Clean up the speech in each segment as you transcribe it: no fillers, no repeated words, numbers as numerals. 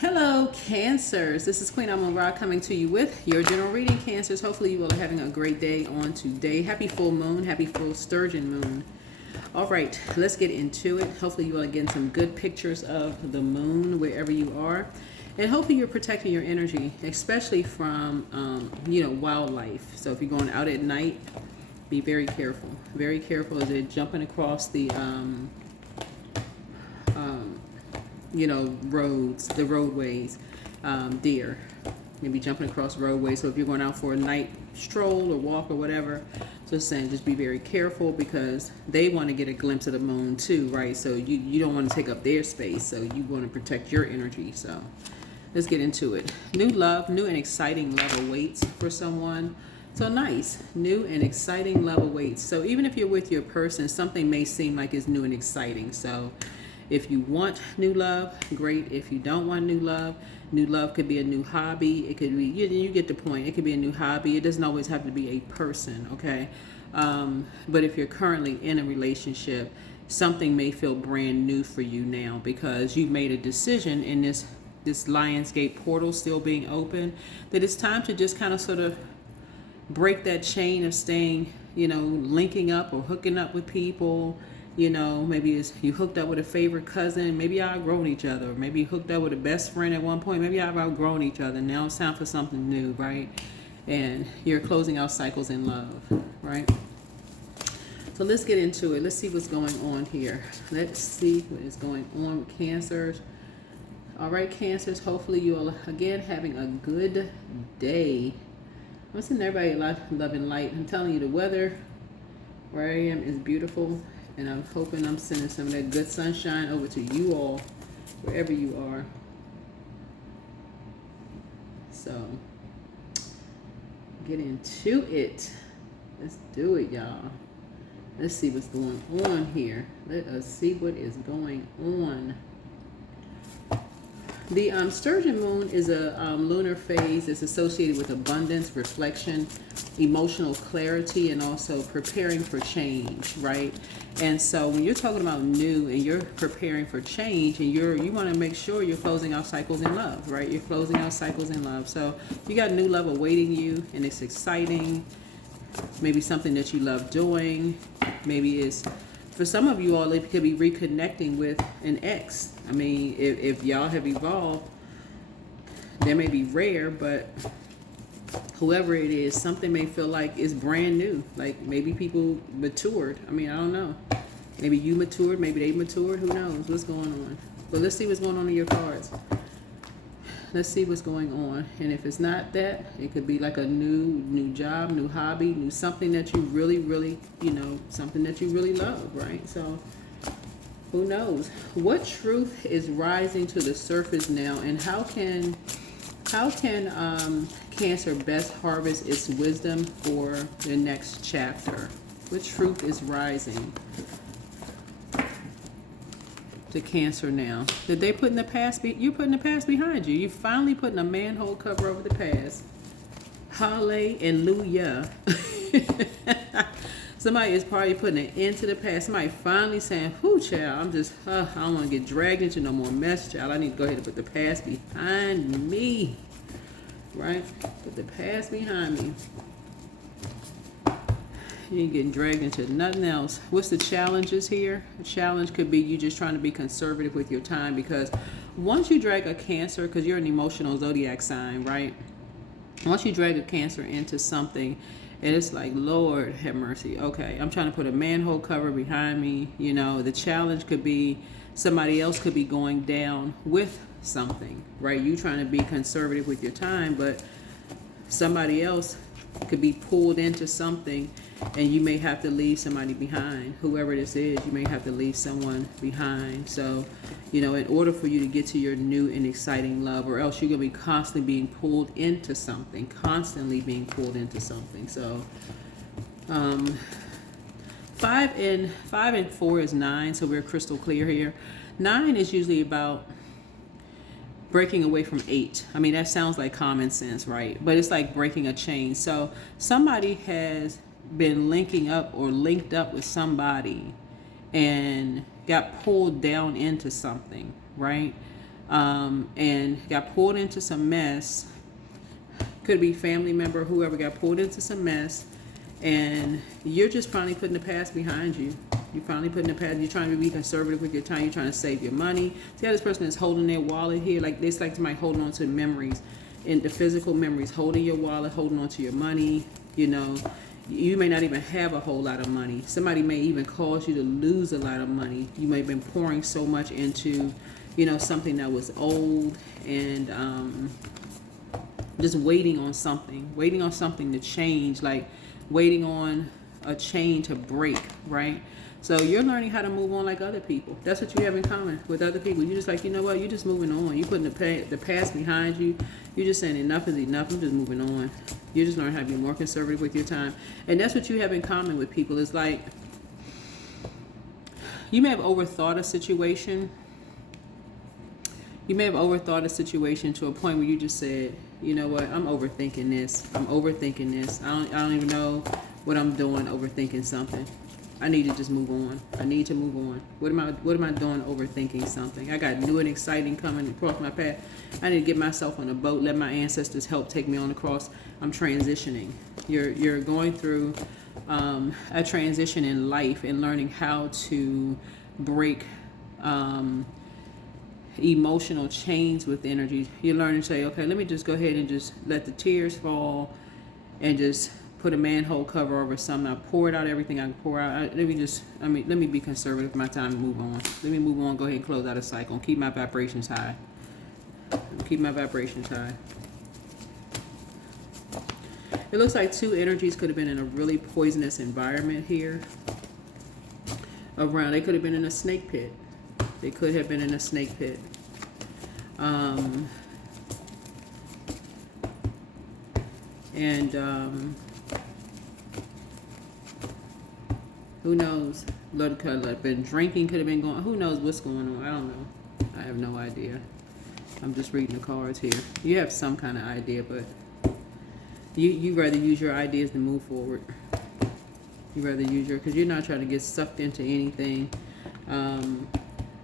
Hello, Cancers. This is Queen Amon Ra coming to you with your general reading, Cancers. Hopefully, you all are having a great day on today. Happy full moon, happy full sturgeon moon. All right, let's get into it. Hopefully, you all are getting some good pictures of the moon wherever you are. And hopefully, you're protecting your energy, especially from, wildlife. So, if you're going out at night, be very careful. Very careful as they're jumping across the roads, the roadways, deer, maybe jumping across roadways. So if you're going out for a night stroll or walk or whatever, just saying, just be very careful because they want to get a glimpse of the moon too, right? So you don't want to take up their space. So you want to protect your energy. So let's get into it. New love, new and exciting love awaits for someone. So nice, new and exciting love awaits. So even if you're with your person, something may seem like it's new and exciting. So if you want new love, great. If you don't want new love could be a new hobby. It could be, you get the point. It could be a new hobby. It doesn't always have to be a person, okay? But if you're currently in a relationship, something may feel brand new for you now because you made a decision in this Lionsgate portal still being open, that it's time to just kind of sort of break that chain of staying, linking up or hooking up with people. Maybe it's you hooked up with a favorite cousin. Maybe y'all outgrown each other. Maybe you hooked up with a best friend at one point. Maybe y'all have outgrown each other. Now it's time for something new, right? And you're closing out cycles in love, right? So let's get into it. Let's see what's going on here. Let's see what is going on with Cancers. All right, Cancers, hopefully you are, again, having a good day. I'm sending everybody love and light. I'm telling you, the weather where I am is beautiful. And I'm hoping I'm sending some of that good sunshine over to you all, wherever you are. So, get into it. Let's do it, y'all. Let's see what's going on here. Let us see what is going on. The sturgeon moon is a lunar phase that's associated with abundance, reflection, emotional clarity, and also preparing for change, right? And so when you're talking about new and you're preparing for change and you want to make sure you're closing out cycles in love, right? You're closing out cycles in love. So you got new love awaiting you and it's exciting. Maybe something that you love doing. Maybe it's, for some of you all, it could be reconnecting with an ex. I mean, if y'all have evolved, that may be rare, but whoever it is, something may feel like it's brand new. Like maybe people matured. I mean, I don't know. Maybe you matured, maybe they matured. Who knows what's going on? But let's see what's going on in your cards. Let's see what's going on. And if it's not that, it could be like a new job, new hobby, new something that you really, something that you really love, right? So who knows? What truth is rising to the surface now, and how can Cancer best harvest its wisdom for the next chapter? What truth is rising to Cancer now? That they putting the past, you're putting the past behind you. You're finally putting a manhole cover over the past. Hallelujah. Somebody is probably putting an end to the past. Somebody finally saying, whoo, child, I don't want to get dragged into no more mess, child. I need to go ahead and put the past behind me. Right? Put the past behind me. You ain't getting dragged into nothing else. What's the challenges here? The challenge could be you just trying to be conservative with your time, because once you drag a Cancer, because you're an emotional zodiac sign, right? Once you drag a Cancer into something, and it's like, Lord have mercy. Okay, I'm trying to put a manhole cover behind me. The challenge could be somebody else could be going down with something, right? You trying to be conservative with your time, but somebody else could be pulled into something, and you may have to leave somebody behind. Whoever this is, you may have to leave someone behind. So, in order for you to get to your new and exciting love, or else you're going to be constantly being pulled into something, So, 5 and 4 is 9, so we're crystal clear here. 9 is usually about breaking away from 8. I mean, that sounds like common sense, right? But it's like breaking a chain. So somebody has been linking up or linked up with somebody and got pulled down into something, right? and got pulled into some mess. Could be family member, whoever got pulled into some mess, and you're just finally putting the past behind you. You're finally putting the past. You're trying to be conservative with your time. You're trying to save your money. See how this person is holding their wallet here? Like it's like somebody holding on to memories, and the physical memories, holding your wallet, holding on to your money. You know, you may not even have a whole lot of money. Somebody may even cause you to lose a lot of money. You may have been pouring so much into, you know, something that was old, and just waiting on something to change, like waiting on a chain to break, right? So you're learning how to move on like other people. That's what you have in common with other people. You're just like, you know what? You're just moving on. You're putting the past behind you. You're just saying enough is enough. I'm just moving on. You just learn how to be more conservative with your time. And that's what you have in common with people. It's like you may have overthought a situation. You may have overthought a situation to a point where you just said, you know what, I'm overthinking this. I don't even know what I'm doing overthinking something. I need to just move on. I need to move on. What am I doing overthinking something? I got new and exciting coming across my path. I need to get myself on a boat, let my ancestors help take me on across. I'm transitioning. You're going through a transition in life and learning how to break emotional chains with energy. You're learning to say, okay, let me just go ahead and just let the tears fall and just put a manhole cover over something. I poured out everything I can pour out. Let me be conservative with my time and move on. Let me move on, go ahead and close out a cycle and keep my vibrations high. Keep my vibrations high. It looks like two energies could have been in a really poisonous environment here. Around, they could have been in a snake pit. They could have been in a snake pit. Who knows? Blood could have been drinking, could have been going. Who knows what's going on? I don't know. I have no idea. I'm just reading the cards here. You have some kind of idea, but you rather use your ideas to move forward. You rather use because you're not trying to get sucked into anything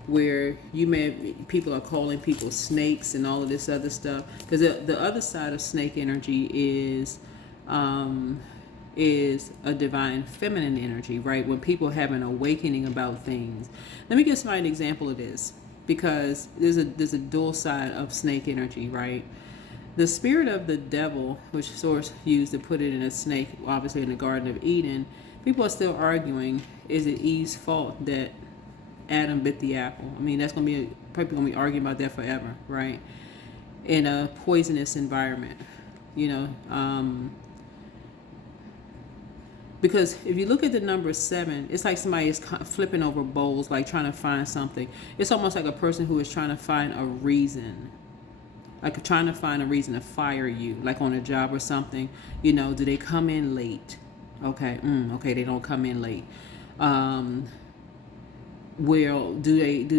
where people are calling people snakes and all of this other stuff. Because the other side of snake energy is a divine feminine energy, right? When people have an awakening about things. Let me give somebody an example of this, because there's a dual side of snake energy, right? The spirit of the devil, which Source used to put it in a snake, obviously in the Garden of Eden, people are still arguing, is it Eve's fault that Adam bit the apple? I mean, people going to be arguing about that forever, right? In a poisonous environment, you know. Because if you look at the number 7, it's like somebody is flipping over bowls, like trying to find something. It's almost like a person who is trying to find a reason. Like trying to find a reason to fire you, like on a job or something. You know, do they come in late? Okay, okay, they don't come in late. Well,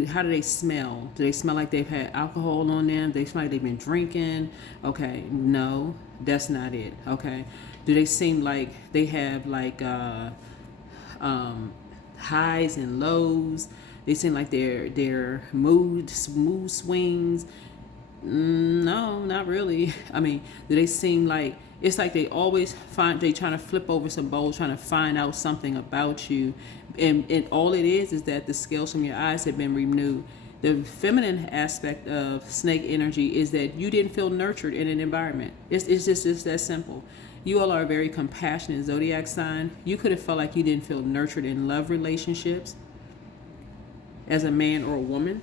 how do they smell? Do they smell like they've had alcohol on them? Do they smell like they've been drinking? Okay, no, that's not it. Okay. Do they seem like they have like highs and lows? They seem like their mood swings. No, not really. I mean, do they seem like it's like they always trying to flip over some bowls, trying to find out something about you, and all it is that the scales from your eyes have been renewed. The feminine aspect of snake energy is that you didn't feel nurtured in an environment. It's that simple. You all are a very compassionate zodiac sign. You could have felt like you didn't feel nurtured in love relationships as a man or a woman.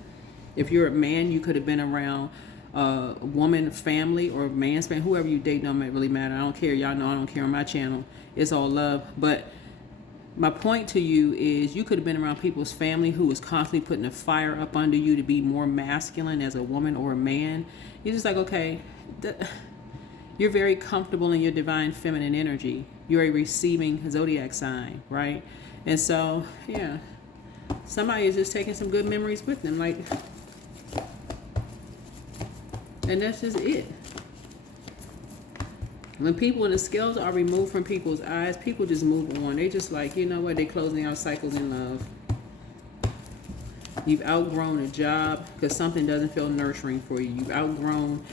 If you're a man, you could have been around a woman family or a man's family. Whoever you date don't really matter. I don't care. Y'all know I don't care on my channel. It's all love. But my point to you is you could have been around people's family who was constantly putting a fire up under you to be more masculine as a woman or a man. You're just like, okay, you're very comfortable in your divine feminine energy. You're a receiving zodiac sign, right? And so, yeah, somebody is just taking some good memories with them, like, and that's just it. When the scales are removed from people's eyes, people just move on. They just like, you know what, they closing out cycles in love. You've outgrown a job because something doesn't feel nurturing for you. You've outgrown,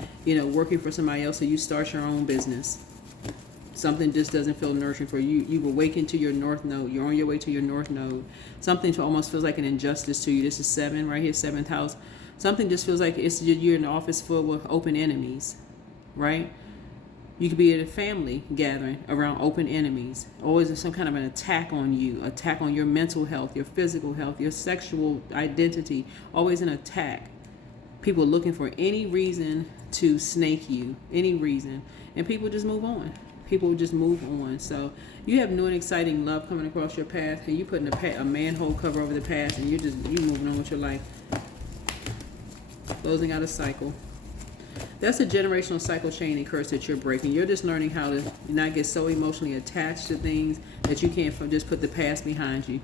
working for somebody else, so you start your own business. Something just doesn't feel nurturing for you. You've awakened to your north node. You're on your way to your north node. Something almost feels like an injustice to you. This is 7 right here, 7th house. Something just feels like you're in an office full with open enemies, right? You could be at a family gathering around open enemies. Always there's some kind of an attack on you, attack on your mental health, your physical health, your sexual identity. Always an attack. People looking for any reason to snake you, any reason. And people just move on. People just move on. So you have new and exciting love coming across your path, and you putting a manhole cover over the past, and you moving on with your life. Closing out a cycle. That's a generational cycle chain and curse that you're breaking. You're just learning how to not get so emotionally attached to things that you can't just put the past behind you.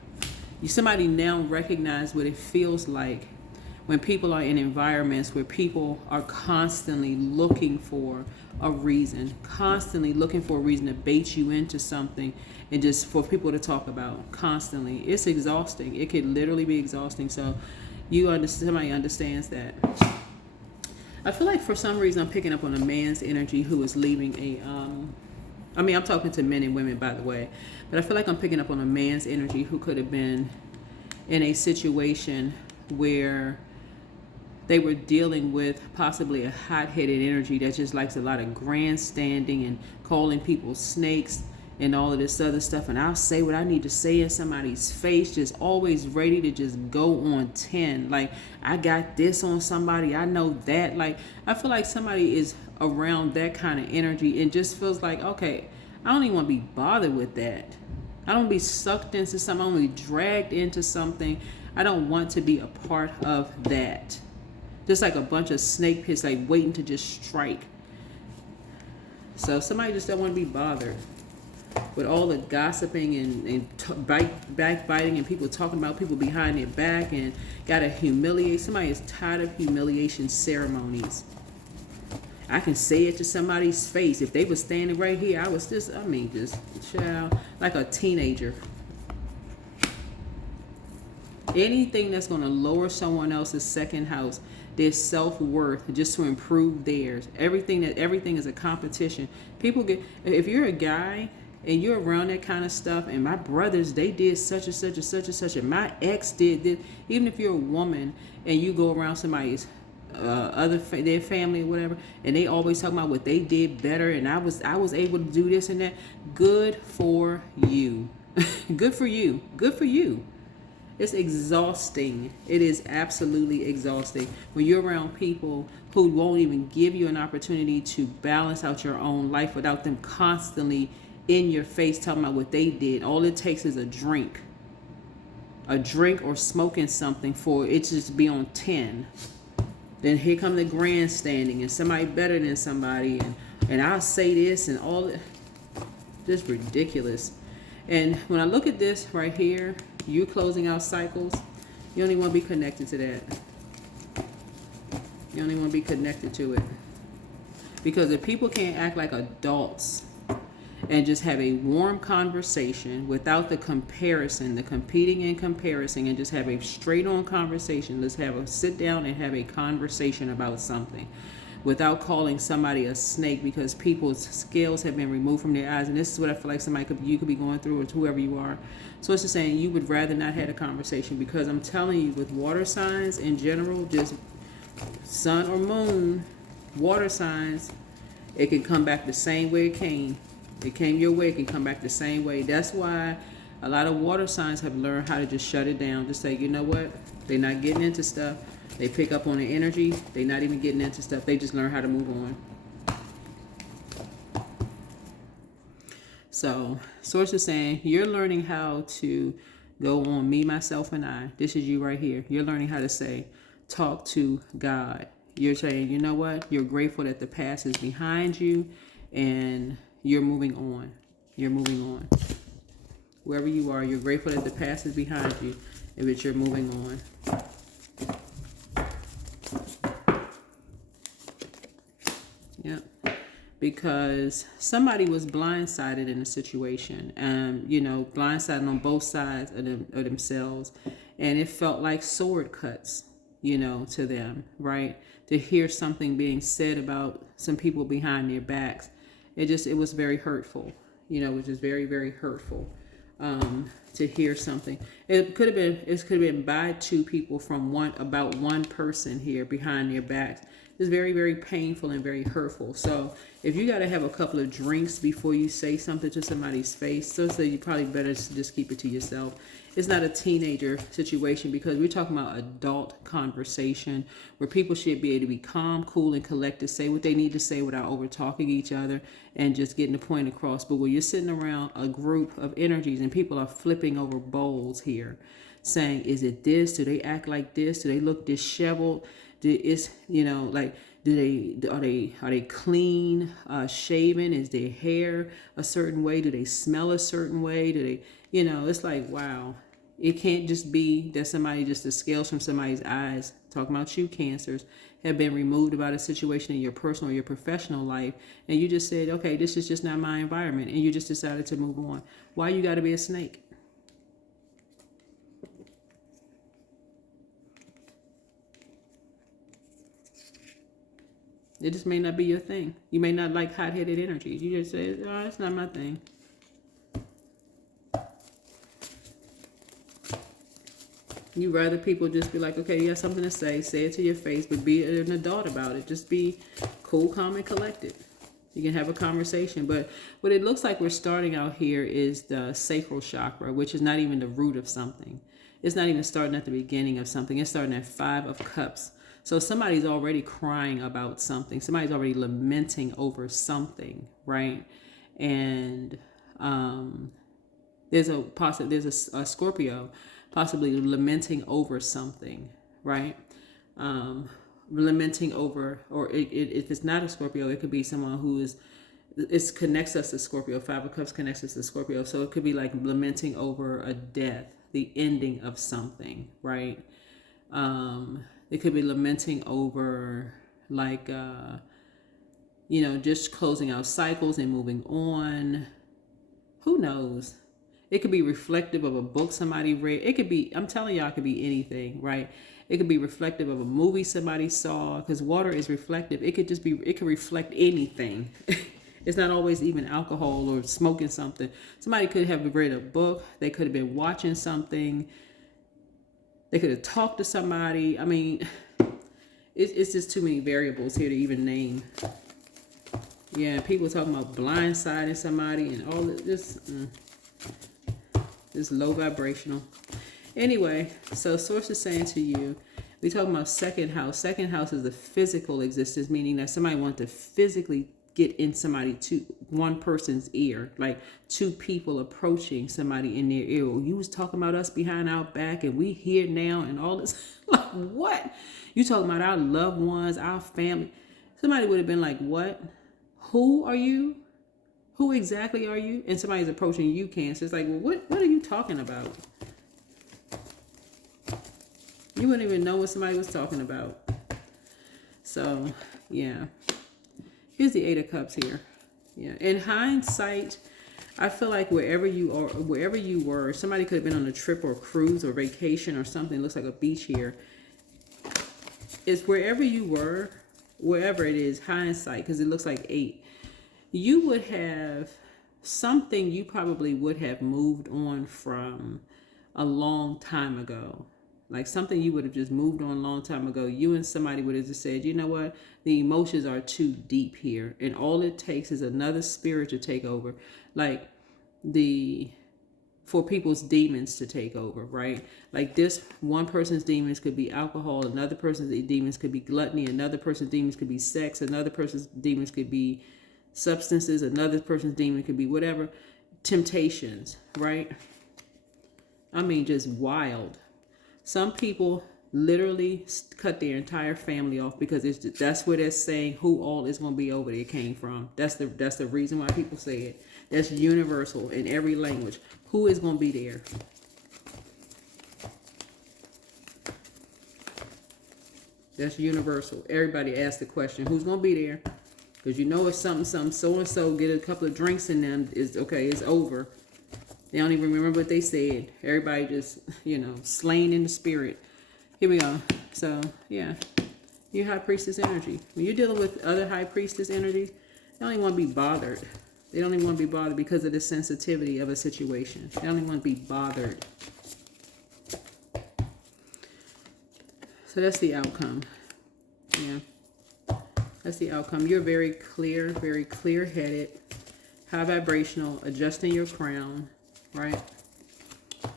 Somebody now recognize what it feels like when people are in environments where people are constantly looking for a reason, to bait you into something and just for people to talk about constantly. It's exhausting. It could literally be exhausting. So somebody understands that. I feel like for some reason I'm picking up on a man's energy who is leaving I'm talking to men and women, by the way, but I feel like I'm picking up on a man's energy who could have been in a situation where they were dealing with possibly a hot-headed energy that just likes a lot of grandstanding and calling people snakes and all of this other stuff. And I'll say what I need to say in somebody's face, just always ready to just go on 10. Like, I got this on somebody, I know that. Like, I feel like somebody is around that kind of energy and just feels like, okay, I don't even want to be bothered with that. I don't want to be sucked into something. I don't want to be dragged into something. I don't want to be a part of that. Just like a bunch of snake pits, like waiting to just strike. So somebody just don't want to be bothered with all the gossiping and backbiting and people talking about people behind their back and gotta humiliate. Somebody is tired of humiliation ceremonies. I can say it to somebody's face. If they were standing right here, I was just child, like a teenager. Anything that's going to lower someone else's second house, their self-worth, just to improve theirs. Everything is a competition. If you're a guy and you're around that kind of stuff, and my brothers, they did such and such and such and such, and my ex did this. Even if you're a woman and you go around somebody's their family or whatever, and they always talk about what they did better, and I was able to do this and that. Good for you. Good for you. Good for you. It's exhausting. It is absolutely exhausting when you're around people who won't even give you an opportunity to balance out your own life without them constantly in your face talking about what they did. All it takes is a drink or smoking something for it to just be on 10. Then here come the grandstanding and somebody better than somebody and I'll say this and all that. Just ridiculous. And when I look at this right here, you closing out cycles, you only want to be connected to that. You only want to be connected to it. Because if people can't act like adults and just have a warm conversation without the comparison, the competing and comparison, and just have a straight on conversation, let's have a sit down and have a conversation about something without calling somebody a snake, because people's scales have been removed from their eyes. And this is what I feel like you could be going through, or whoever you are. So it's just saying you would rather not have a conversation, because I'm telling you, with water signs in general, just sun or moon, water signs, it can come back the same way it came. It came your way, it can come back the same way. That's why a lot of water signs have learned how to just shut it down. Just say, you know what? They're not getting into stuff. They pick up on the energy. They're not even getting into stuff. They just learn how to move on. So, Source is saying, you're learning how to go on me, myself, and I. This is you right here. You're learning how to say, talk to God. You're saying, you know what? You're grateful that the past is behind you and you're moving on. You're moving on. Wherever you are, you're grateful that the past is behind you and that you're moving on. Yep. Because somebody was blindsided in a situation, blindsided on both sides of themselves. and it felt like sword cuts, to them, right? To hear something being said about some people behind their backs, it was very hurtful, which is very, very hurtful. To hear something, it could have been by two people from about one person here behind their backs. It's very, very painful and very hurtful. So if you got to have a couple of drinks before you say something to somebody's face, so you probably better just keep it to yourself. It's not a teenager situation, because we're talking about adult conversation where people should be able to be calm, cool, and collected, say what they need to say without over talking each other and just getting the point across. But when you're sitting around a group of energies and people are flipping over bowls here, saying, is it this? Do they act like this? Do they look disheveled? Are they clean, shaven? Is their hair a certain way? Do they smell a certain way? Do they, it's like, wow. It can't just be that the scales from somebody's eyes, talking about you, Cancers, have been removed about a situation in your personal or your professional life, and you just said, okay, this is just not my environment, and you just decided to move on. Why you got to be a snake? It just may not be your thing. You may not like hot-headed energy. You just say, oh, it's not my thing. You rather people just be like, okay, you have something to say it to your face, but be an adult about it. Just be cool, calm, and collected. You can have a conversation. But what it looks like we're starting out here is the sacral chakra, which is not even the root of something. It's not even starting at the beginning of something. It's starting at 5 of Cups. So somebody's already crying about something. Somebody's already lamenting over something, right? And there's a Scorpio possibly lamenting over something, right? Lamenting over, or if it's not a Scorpio, it could be someone who it connects us to Scorpio. 5 of Cups connects us to Scorpio. So it could be like lamenting over a death, the ending of something, right? It could be lamenting over like, just closing out cycles and moving on. Who knows? It could be reflective of a book somebody read. It could be, I'm telling y'all, it could be anything, right? It could be reflective of a movie somebody saw, because water is reflective. It could reflect anything. It's not always even alcohol or smoking something. Somebody could have read a book. They could have been watching something. They could have talked to somebody. I mean, it's just too many variables here to even name. Yeah, people talking about blindsiding somebody and all this. It's low vibrational. Anyway, so Source is saying to you, we talking about second house. Second house is the physical existence, meaning that somebody wants to physically get in one person's ear, like two people approaching somebody in their ear. Oh, you was talking about us behind our back and we here now and all this. Like, what? You talking about our loved ones, our family. Somebody would have been like, what? Who are you? Who exactly are you? And somebody's approaching you, Cancer. It's like, well, what are you talking about? You wouldn't even know what somebody was talking about. So, yeah. Here's the 8 of Cups here. Yeah. In hindsight, I feel like wherever you were, somebody could have been on a trip or a cruise or vacation or something. It looks like a beach here. It's wherever you were, wherever it is, hindsight, because it looks like 8. You would have something you probably would have moved on from a long time ago. Like something you would have just moved on a long time ago. You and somebody would have just said, you know what? The emotions are too deep here. And all it takes is another spirit to take over. Like for people's demons to take over, right? Like this one person's demons could be alcohol. Another person's demons could be gluttony. Another person's demons could be sex. Another person's demons could be substances. Another person's demon could be whatever. Temptations, right? I mean, just wild. Some people literally cut their entire family off because that's where they're saying who all is going to be over there came from. That's the reason why people say it. That's universal in every language. Who is going to be there? That's universal. Everybody asks the question, who's going to be there? Because you know if something, so-and-so get a couple of drinks in them, it's okay, it's over. They don't even remember what they said. Everybody just, slain in the spirit. Here we go. So, yeah. Your high priestess energy. When you're dealing with other high priestess energies, they don't even want to be bothered. They don't even want to be bothered because of the sensitivity of a situation. They don't even want to be bothered. So that's the outcome. Yeah. That's the outcome. You're very clear-headed, high vibrational, adjusting your crown, right?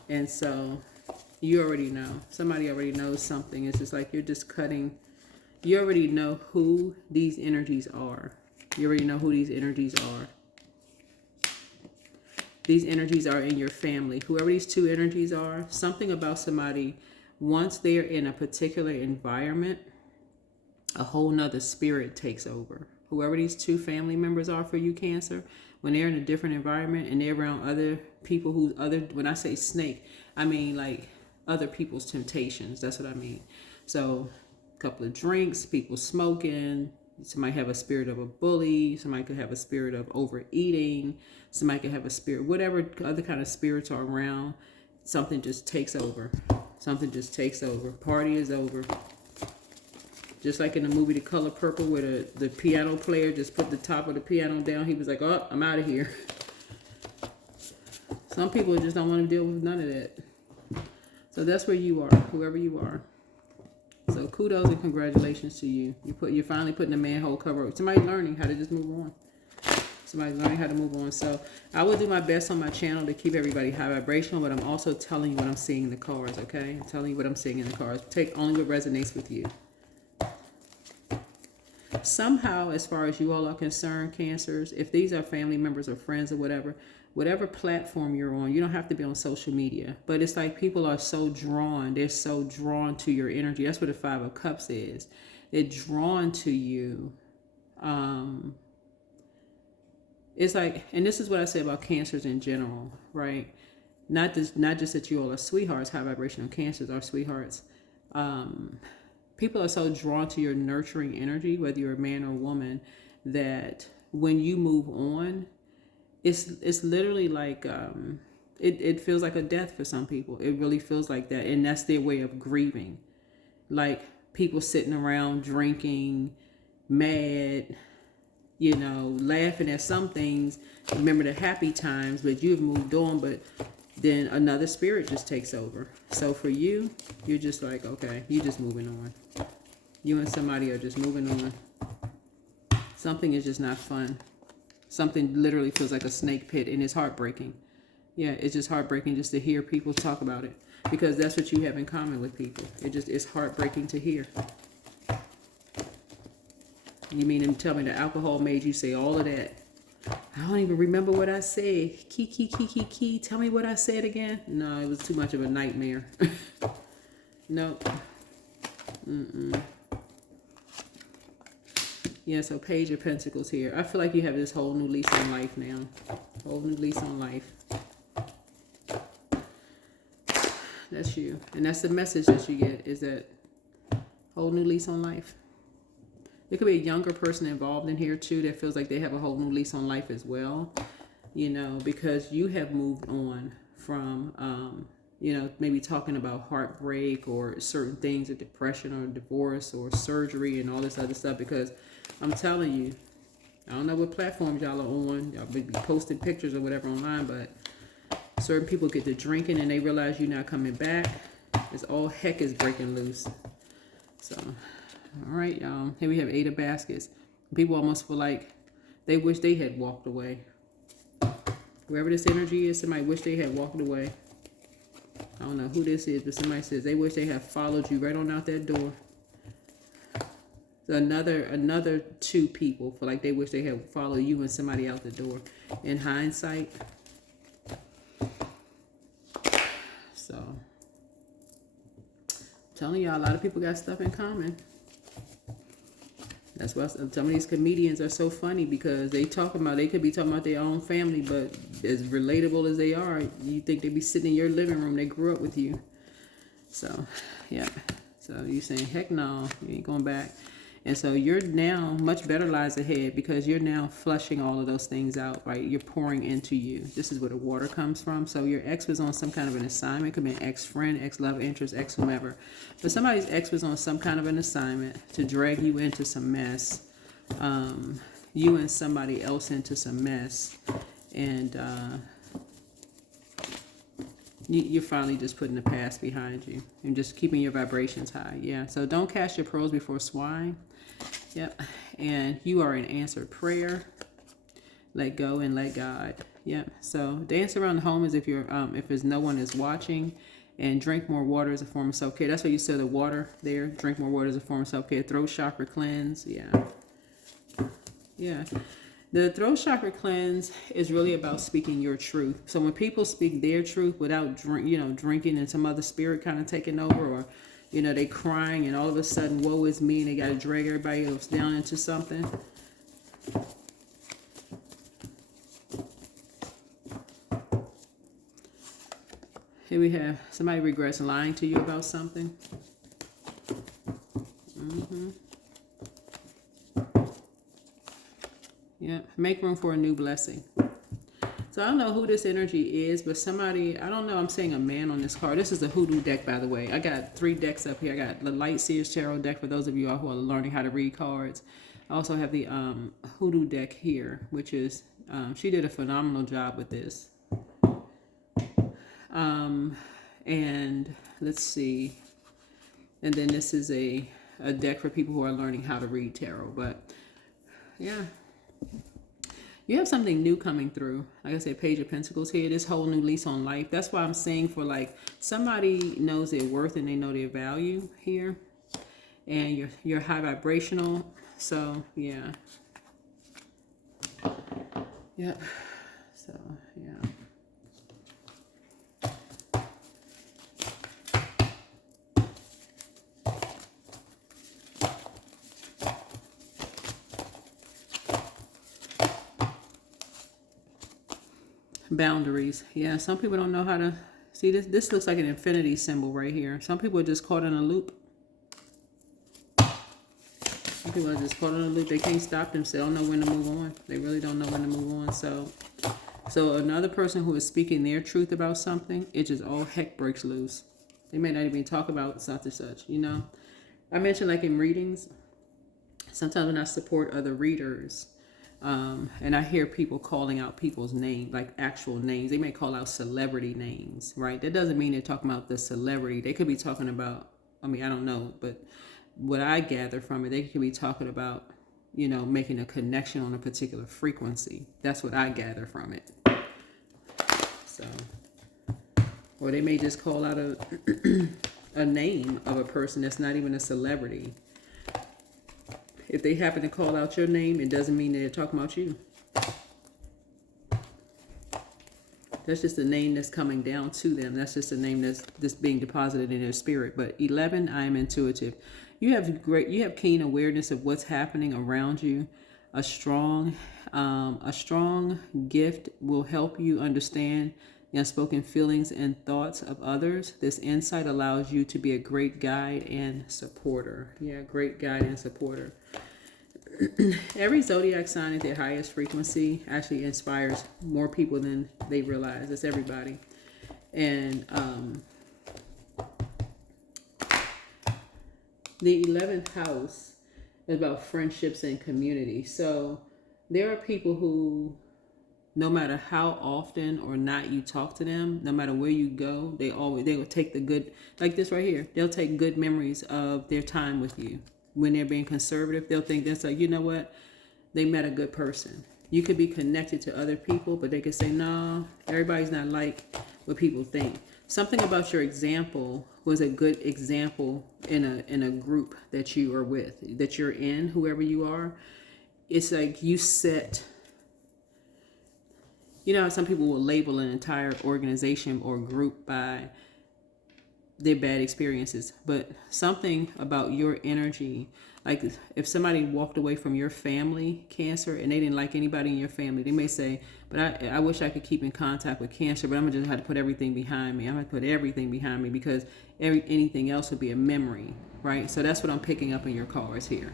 And so you already know. Somebody already knows something. It's just like you're just cutting. You already know who these energies are. You already know who these energies are. These energies are in your family. Whoever these two energies are, something about somebody, once they're in a particular environment, a whole nother spirit takes over. Whoever these two family members are for you, Cancer, when they're in a different environment and they're around other people when I say snake, I mean like other people's temptations. That's what I mean. So a couple of drinks, people smoking, somebody have a spirit of a bully, somebody could have a spirit of overeating, somebody could have a spirit, whatever other kind of spirits are around, something just takes over. Something just takes over. Party is over. Just like in the movie The Color Purple, where the piano player just put the top of the piano down. He was like, oh, I'm out of here. Some people just don't want to deal with none of that. So that's where you are, whoever you are. So kudos and congratulations to you. You're finally putting the manhole cover up. Somebody's learning how to just move on. Somebody's learning how to move on. So I will do my best on my channel to keep everybody high vibrational, but I'm also telling you what I'm seeing in the cards, okay? I'm telling you what I'm seeing in the cards. Take only what resonates with you. Somehow, as far as you all are concerned, Cancers, if these are family members or friends or whatever platform you're on, you don't have to be on social media, but it's like people are so drawn. They're so drawn to your energy. That's what the Five of Cups is. They're drawn to you. It's like, and this is what I say about Cancers in general, right? Not just that you all are sweethearts. High vibrational Cancers are sweethearts. People are so drawn to your nurturing energy, whether you're a man or a woman, that when you move on, it's literally like it feels like a death for some people. It really feels like that, and that's their way of grieving. Like people sitting around drinking, mad, laughing at some things. Remember the happy times, but you've moved on. But then another spirit just takes over. So for you, you're just like, okay, you're just moving on. You and somebody are just moving on. Something is just not fun. Something literally feels like a snake pit, and it's heartbreaking. Yeah, it's just heartbreaking just to hear people talk about it, because that's what you have in common with people. It's heartbreaking to hear. You mean to tell me the alcohol made you say all of that? I don't even remember what I said. Key. Tell me what I said again. No, it was too much of a nightmare. Nope. Yeah, so Page of Pentacles here. I feel like you have this whole new lease on life now. Whole new lease on life. That's you. And that's the message that you get, is that whole new lease on life. There could be a younger person involved in here too that feels like they have a whole new lease on life as well, because you have moved on from, maybe talking about heartbreak or certain things, or depression or divorce or surgery and all this other stuff. Because I'm telling you, I don't know what platforms y'all are on. Y'all be posting pictures or whatever online, but certain people get to drinking and they realize you're not coming back. It's all heck is breaking loose. So... all right, y'all. Here we have 8 of Baskets. People almost feel like they wish they had walked away. Whoever this energy is, somebody wish they had walked away. I don't know who this is, but somebody says they wish they had followed you right on out that door. So another 2 people feel like they wish they had followed you and somebody out the door. In hindsight. So, I'm telling y'all, a lot of people got stuff in common. That's why some of these comedians are so funny, because they could be talking about their own family, but as relatable as they are, you think they'd be sitting in your living room. They grew up with you. So, yeah. So you saying, heck no, you ain't going back. And so you're now much better lies ahead because you're now flushing all of those things out, right? You're pouring into you. This is where the water comes from. So your ex was on some kind of an assignment. Could be an ex-friend, ex-love interest, ex-whomever. But somebody's ex was on some kind of an assignment to drag you into some mess. You and somebody else into some mess. And you're finally just putting the past behind you and just keeping your vibrations high. Yeah. So don't cast your pearls before swine. Yep. And you are an answered prayer. Let go and let God. Yep. So dance around the home as if you're if there's no one is watching, and drink more water as a form of self-care. That's why you said the water there. Drink more water as a form of self-care. Throat chakra cleanse. Yeah. Yeah. The throat chakra cleanse is really about speaking your truth. So when people speak their truth without drinking and some other spirit kind of taking over, or they crying and all of a sudden, woe is me, and they got to drag everybody else down into something. Here we have somebody regrets lying to you about something. Yeah, make room for a new blessing. So I don't know who this energy is, but somebody, I don't know, I'm saying a man on this card. This is the Hoodoo deck, by the way. I got 3 decks up here. I got the Light Seers Tarot deck for those of you all who are learning how to read cards. I also have the Hoodoo deck here, which is, she did a phenomenal job with this. And let's see. And then this is a deck for people who are learning how to read tarot. But yeah. You have something new coming through. Like I said, Page of Pentacles here. This whole new lease on life. That's why I'm saying for like somebody knows their worth and they know their value here. And you're high vibrational. So yeah. Yep. So yeah. Boundaries. Yeah, some people don't know how to see this. This looks like an infinity symbol right here. Some people are just caught in a loop. Some people are just caught in a loop. They can't stop themselves. Don't know when to move on. They really don't know when to move on. So another person who is speaking their truth about something, it just all heck breaks loose. They may not even talk about such and such, I mentioned like in readings, sometimes when I support other readers, and I hear people calling out people's names, like actual names. They may call out celebrity names, right? That doesn't mean they're talking about the celebrity. They could be talking about, I don't know, but what I gather from it, they could be talking about, making a connection on a particular frequency. That's what I gather from it. So, or they may just call out a name of a person that's not even a celebrity. If they happen to call out your name, it doesn't mean they're talking about you. That's just a name that's coming down to them. That's just a name that's being deposited in their spirit. But 11, I am intuitive. You have keen awareness of what's happening around you. A strong gift will help you understand the unspoken feelings and thoughts of others. This insight allows you to be a great guide and supporter. Yeah, great guide and supporter. Every zodiac sign at their highest frequency actually inspires more people than they realize. It's everybody. And the 11th house is about friendships and community. So there are people who, no matter how often or not you talk to them, no matter where you go, they will take the good, like this right here. They'll take good memories of their time with you. When they're being conservative, they'll think that's like, you know what? They met a good person. You could be connected to other people, but they could say, no, everybody's not like what people think. Something about your example was a good example in a group that you are with, that you're in, whoever you are. It's like you set, how some people will label an entire organization or group by their bad experiences, but something about your energy, like if somebody walked away from your family, Cancer, and they didn't like anybody in your family, they may say, but I wish I could keep in contact with Cancer, but I'm gonna just have to put everything behind me. I'm gonna put everything behind me because anything else would be a memory, right? So that's what I'm picking up in your cards here.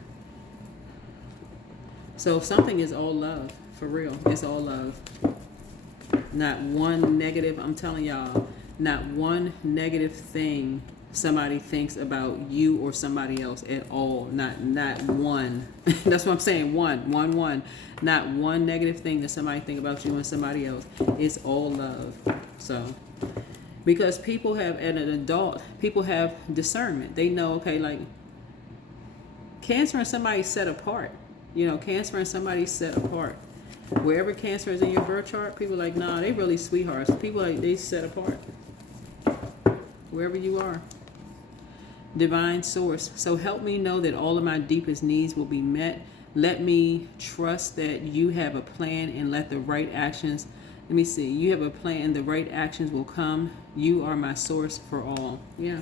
So something is all love, for real. It's all love. Not one negative, I'm telling y'all, not one negative thing somebody thinks about you or somebody else at all. Not one. That's what I'm saying. One. Not one negative thing that somebody think about you and somebody else. It's all love. So because people have, at an adult, people have discernment. They know, okay, like Cancer and somebody set apart. Cancer and somebody set apart. Wherever Cancer is in your birth chart, people are like, nah, they really sweethearts. People like, they set apart. Wherever you are. Divine source. So help me know that all of my deepest needs will be met. Let me trust that you have a plan and let the right actions, let me see, you have a plan and the right actions will come. You are my source for all. Yeah.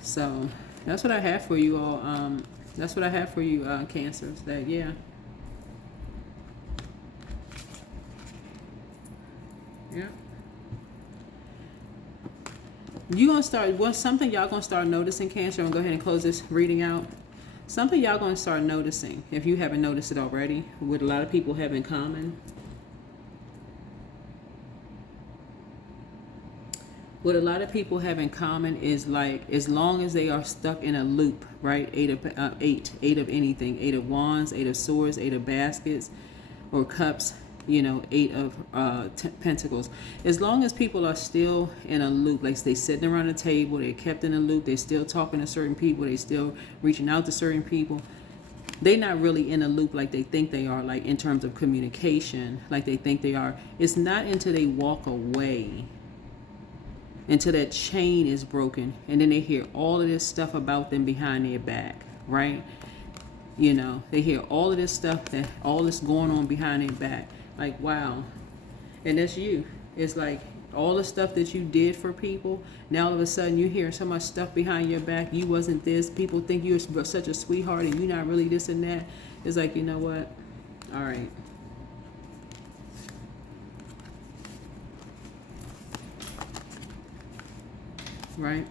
So that's what I have for you all. That's what I have for you, Cancers. That, yeah. Yeah. You gonna start, something y'all gonna start noticing, Cancer. I'm gonna go ahead and close this reading out. Something y'all gonna start noticing, if you haven't noticed it already, what a lot of people have in common. What a lot of people have in common is, like, as long as they are stuck in a loop, right? Eight of anything. 8 of Wands, 8 of Swords, 8 of Baskets or Cups, 8 of Pentacles. As long as people are still in a loop, like they sitting around a table, they're kept in a loop, they're still talking to certain people, they still reaching out to certain people, they're not really in a loop like they think they are, like in terms of communication, like they think they are. It's not until they walk away, until that chain is broken, and then they hear all of this stuff about them behind their back, right? They hear all of this stuff, that all this going on behind their back. Like, wow. And that's you. It's like all the stuff that you did for people, now all of a sudden you hear so much stuff behind your back. You wasn't this. People think you're such a sweetheart and you're not really this and that. It's like, you know what? All right. Right?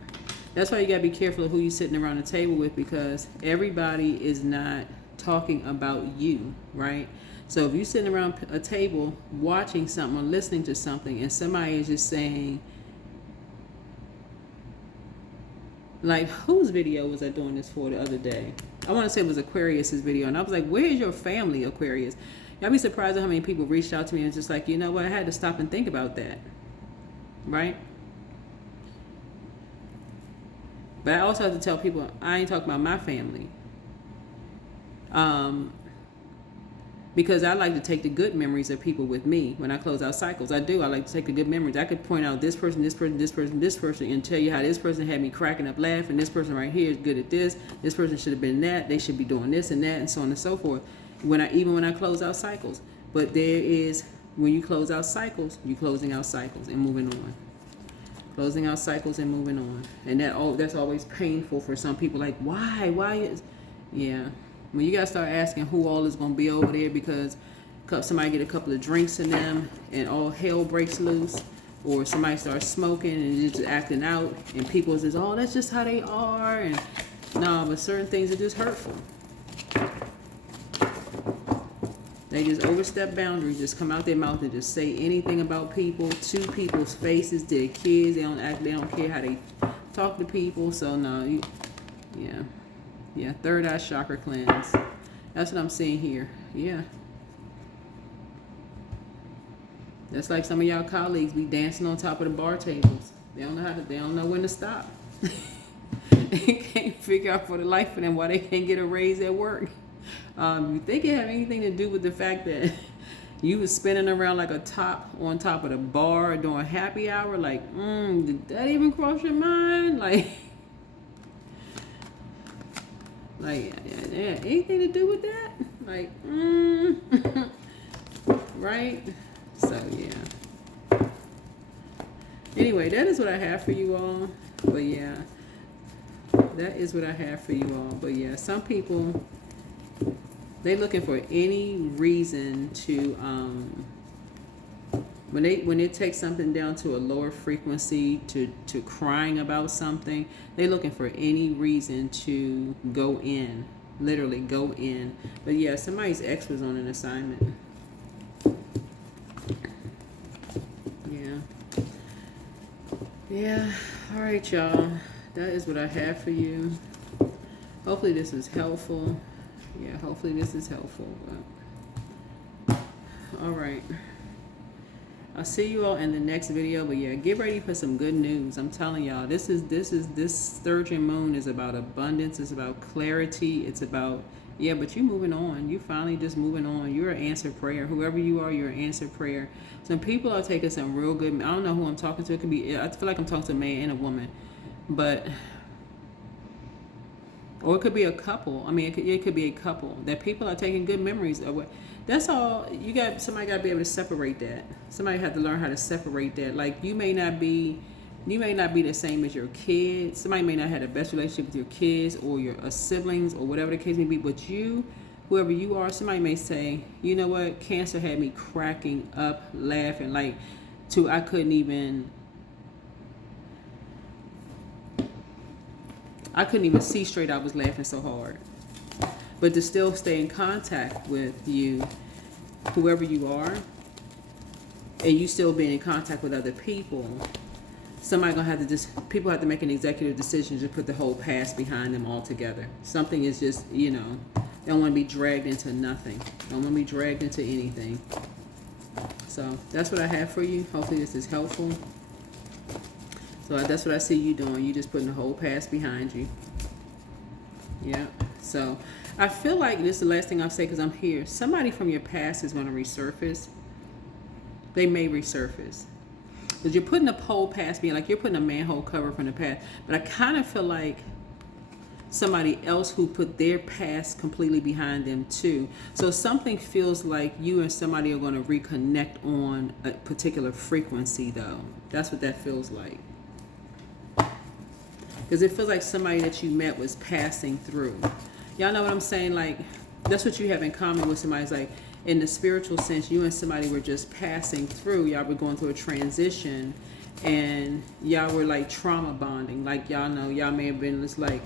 That's why you got to be careful of who you're sitting around the table with, because everybody is not talking about you, right? So if you're sitting around a table watching something or listening to something and somebody is just saying, like, whose video was I doing this for the other day? I want to say it was Aquarius's video. And I was like, where's your family, Aquarius? Y'all be surprised at how many people reached out to me and just like, you know what? I had to stop and think about that, right? But I also have to tell people, I ain't talking about my family. Because I like to take the good memories of people with me when I close out cycles. I do. I like to take the good memories. I could point out this person, and tell you how this person had me cracking up laughing. This person right here is good at this. This person should have been that. They should be doing this and that, and so on and so forth. Even when I close out cycles. But there is, when you close out cycles, you're closing out cycles and moving on. Closing out cycles and moving on. And that's always painful for some people. Like, why? Why is... Yeah. When you got to start asking who all is going to be over there because somebody get a couple of drinks in them and all hell breaks loose. Or somebody starts smoking and just acting out. And people says, oh, that's just how they are. And no, but certain things are just hurtful. They just overstep boundaries, just come out their mouth and just say anything about people to people's faces, their kids. They don't care how they talk to people. So no, yeah, third eye chakra cleanse. That's what I'm seeing here. Yeah. That's like some of y'all colleagues be dancing on top of the bar tables. They don't know when to stop. They can't figure out for the life of them why they can't get a raise at work. You think it have anything to do with the fact that you was spinning around like on top of the bar during happy hour? Like, did that even cross your mind? Like, yeah, anything to do with that? Like, right? So, yeah. Anyway, that is what I have for you all. But, yeah, that is what I have for you all. But, yeah, some people... They're looking for any reason to when it takes something down to a lower frequency, to crying about something, they're looking for any reason to go in, literally go in. But yeah, somebody's ex was on an assignment. Yeah. All right, y'all. That is what I have for you. Hopefully this is helpful. Yeah, hopefully this is helpful. But all right. I'll see you all in the next video. But yeah, get ready for some good news. I'm telling y'all, this sturgeon moon is about abundance. It's about clarity. It's about, yeah, but you moving on. You finally just moving on. You're an answered prayer. Whoever you are, you're an answered prayer. Some people are taking some real good, I don't know who I'm talking to. It could be, I feel like I'm talking to a man and a woman. But, or it could be a couple. I mean, it could be a couple that people are taking good memories of. What, that's all. Somebody got to be able to separate that. Somebody have to learn how to separate that. Like you may not be the same as your kids. Somebody may not have the best relationship with your kids or your siblings or whatever the case may be. But you, whoever you are, somebody may say, you know what, cancer had me cracking up, laughing, like I couldn't even see straight. I was laughing so hard. But to still stay in contact with you, whoever you are, and you still being in contact with other people, people have to make an executive decision to put the whole past behind them altogether. Something is just, they don't want to be dragged into nothing. Don't want to be dragged into anything. So that's what I have for you. Hopefully this is helpful. So that's what I see you doing. You just putting the whole past behind you. Yeah. So I feel like this is the last thing I'll say because I'm here. Somebody from your past is going to resurface. They may resurface. Because you're putting a whole past behind, like you're putting a manhole cover from the past. But I kind of feel like somebody else who put their past completely behind them too. So something feels like you and somebody are going to reconnect on a particular frequency though. That's what that feels like. Because it feels like somebody that you met was passing through. Y'all know what I'm saying? Like, that's what you have in common with somebody. It's like, in the spiritual sense, you and somebody were just passing through. Y'all were going through a transition. And y'all were like trauma bonding. Like, y'all know, y'all may have been just like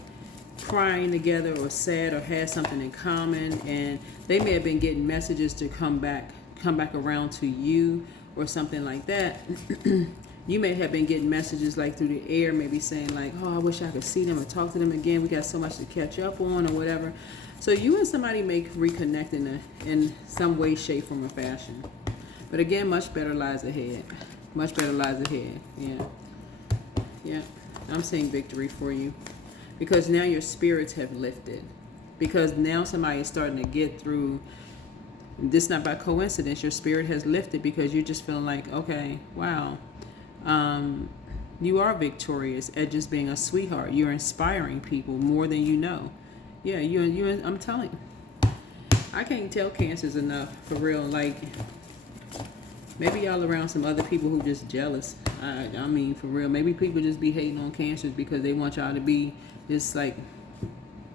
crying together or sad or had something in common. And they may have been getting messages to come back around to you or something like that. You may have been getting messages like through the air, maybe saying like, oh, I wish I could see them or talk to them again. We got so much to catch up on or whatever. So you and somebody may reconnect in some way, shape, form, or fashion. But again, much better lies ahead. Much better lies ahead. Yeah. Yeah. I'm seeing victory for you. Because now your spirits have lifted. Because now somebody is starting to get through. This not by coincidence. Your spirit has lifted because you're just feeling like, okay, wow. You are victorious at just being a sweetheart. You're inspiring people more than you know. Yeah, I'm telling you. I can't tell cancers enough, for real. Like, maybe y'all around some other people who just jealous. I mean, for real. Maybe people just be hating on cancers because they want y'all to be this, like,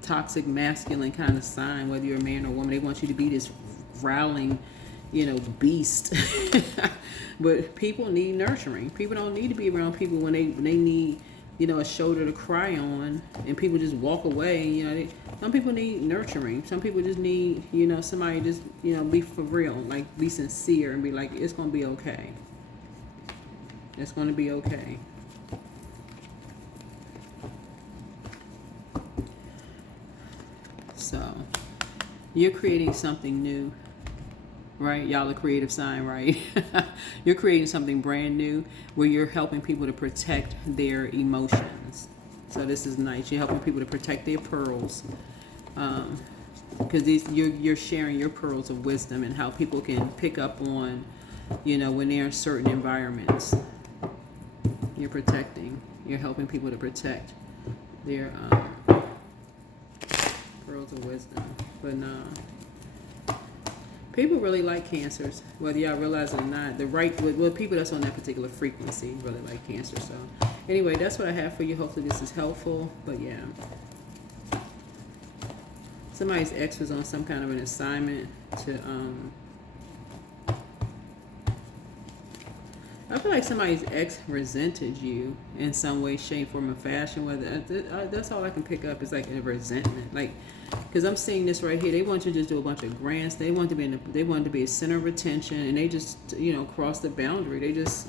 toxic, masculine kind of sign, whether you're a man or a woman. They want you to be this growling, beast. But people need nurturing. People don't need to be around people when they need, a shoulder to cry on, and people just walk away. Some people need nurturing. Some people just need, somebody just, be for real, like be sincere and be like, it's going to be okay. It's going to be okay. So, you're creating something new. Right? Y'all a creative sign, right? You're creating something brand new where you're helping people to protect their emotions. So this is nice. You're helping people to protect their pearls. Because you're sharing your pearls of wisdom and how people can pick up on, when they're in certain environments. You're protecting. You're helping people to protect their pearls of wisdom. But people really like cancers, whether y'all realize it or not. People that's on that particular frequency really like cancer. So anyway, that's what I have for you. Hopefully this is helpful. But yeah, somebody's ex was on some kind of an assignment to feel like somebody's ex resented you in some way, shape, form, or fashion. Whether that's all I can pick up is like a resentment, like because I'm seeing this right here. They want you to just do a bunch of grants. They want to be they want to be a center of attention, and they just cross the boundary. They just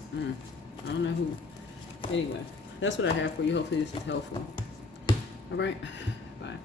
I don't know who. Anyway, that's what I have for you. Hopefully this is helpful. All right, bye.